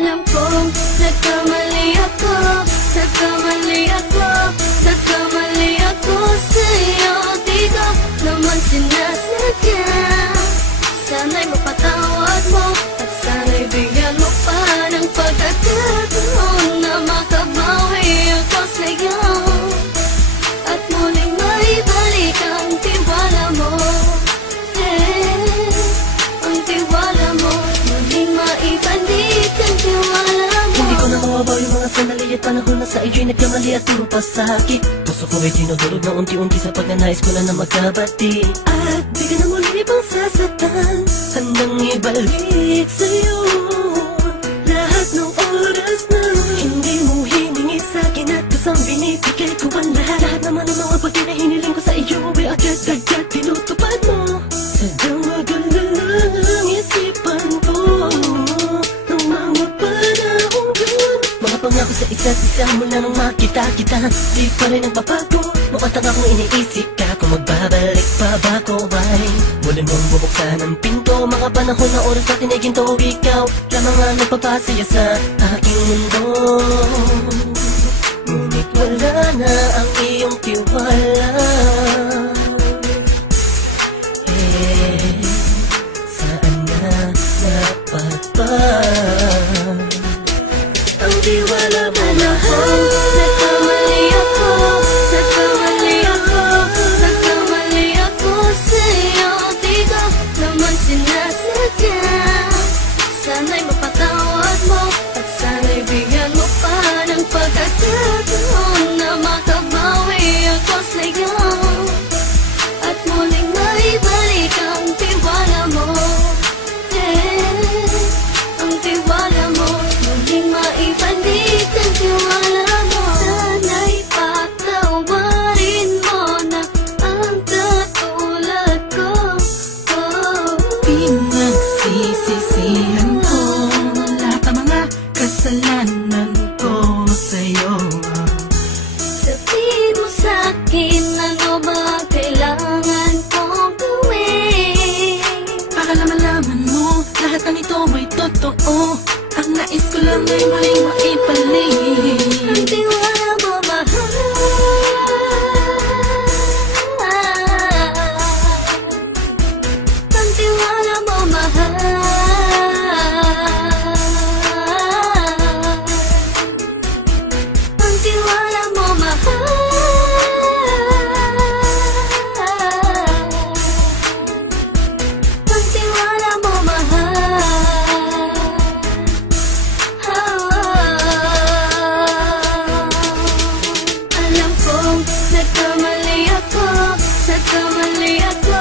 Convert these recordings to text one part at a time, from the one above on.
Alam kong nagkamali ako, nagkamali ako, nagkamali ako sa'yo. Di ko naman sinasadya. Sana'y mapatawad mo at sana'y bigyan mo pa ng pagkakataon na makabawi ako sa'yo at muling maibalik ang tiwala mo. Ang tiwala mo, muling maibalik ang tiwala mo. Hindi ko na mawabaw yung mga sandali at panahon na sa iyo'y nagkamali at puro pasakit. Puso ko ay dinudulog na unti-unti sa pagnanais ko na magkabati. At di ka na muli pang sasaktan, handang ibalik sa'yo lahat ng oras na hindi mo hiningi sa'kin at kusang binibigay ko ang lahat. Lahat naman ng mga bagay na hiniling ko sa iyo ay agad-agad tinutupad mo. Sadyang magulo ang isipan ko ng mga panahong yun. Mga pangako sa isa't isa mula nung makita kita, di pa rin nagbabago. Mukhang akong iniisip ka kung magbabalik pa ba ko ay muli mong bubuksan ang pinto. Mga panahon na oras natin ay ginto, ikaw lamang ang nagpapasaya sa aking mundo. Ngunit wala na ang iyong tiwala. Saan na dapat ba ang tiwala mo? Nagkamali ako, nagkamali ako, nagkamali ako sa'yo. Di ko naman sinasadya. Sana'y mapatawad mo at sana'y bigyan mo pa ng pagkakataon na makabawi ako sa'yo at muling maibalik ang tiwala mo. Ang tiwala mo, muling maibalik ang tiwala mo. Sana'y patawarin mo na ang katulad ko. Pinagsisisihan ko lahat ng mga kasalanan ko sa'yo. Sabihin mo sa'kin ano ba kailangan kong gawin Para malaman mo lahat ng ito ay totoo. Ang nais ko lang ay muling maibalik ang tiwala mo, mahal. Ang tiwala mo, mahal. Ang tiwala mo, mahal. Ang tiwala mo, mahal. Alam kong nagkamali ako, nagkamali ako,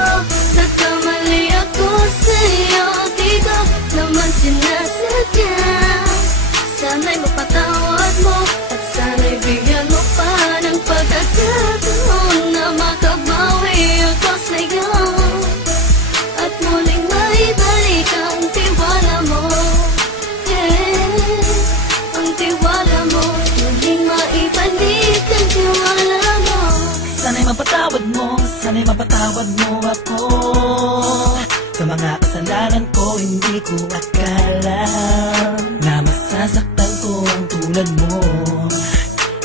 nagkamali ako sa'yo. Di ko naman sinasadya. Sana'y mapatawad mo at sana'y bigyan mo pa ng pagkakataon na makabawi ako sa'yo at muling maibalik ang tiwala mo. Ang tiwala mo, muling maibalik ang tiwala mo. Sana'y mapatawad mo, sana'y mapatawad mo ako sa mga kasalanan ko. Hindi ko akala na masasaktan ko ang tulad mo.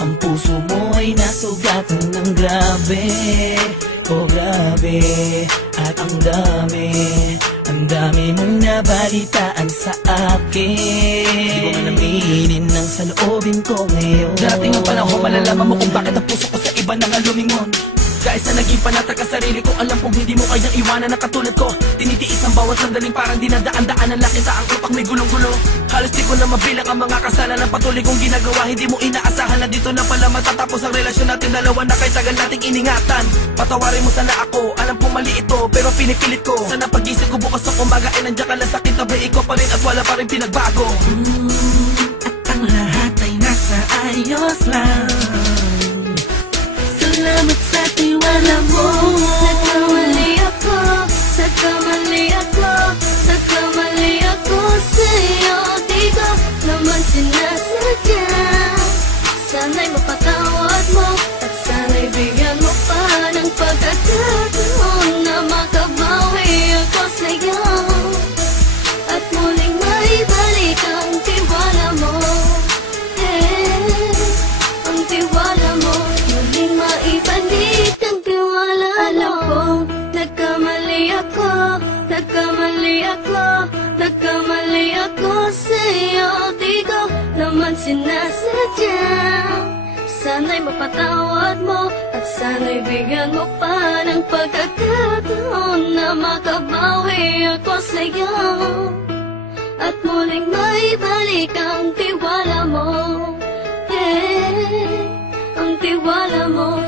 Ang puso mo ay nasugatan ng grabe, oh grabe. At ang dami mong nabalitaan sa akin. Di ko man aminin ang saloobin ko ngayon. Darating ang panahon, malalaman mo kung bakit ang puso ko sa iba nang lumingon. Dahil sa naging panatag ka sarili ko, alam kong hindi mo kayang iwanan na katulad ko. Tinitiis ang bawat sandaling parang dinadaan-daan ang lakita ang utak may gulong-gulo. Halos di ko na mabilang ang mga kasalanan patuloy kong ginagawa. Hindi mo inaasahan na dito na pala matatapos ang relasyon natin dalawa na kahit tagal nating iningatan. Patawarin mo sana ako, alam kong mali ito pero pinipilit ko. Sana pag-isip ko bukas ng umaga ay nandiyan ka lang sa akin, tabi ko pa rin at wala pa rin pinagbago. At ang lahat ay nasa ayos lang. Salamat sa tiwala mo. Nagkamali ako, nagkamali ako, nagkamali ako sa'yo. Di ko naman sinasadya. Sana'y mapatawad mo at sana'y bigyan mo pa ng pagkakataon na makabawi ako sa'yo at muling maibalik ang tiwala nagkamali ako sa'yo. Di ko naman sinasadya. Sana'y mapatawad mo at sana'y bigyan mo pa ng pagkakataon na makabawi ako sa'yo at muling maibalik ang tiwala mo. Ang tiwala mo.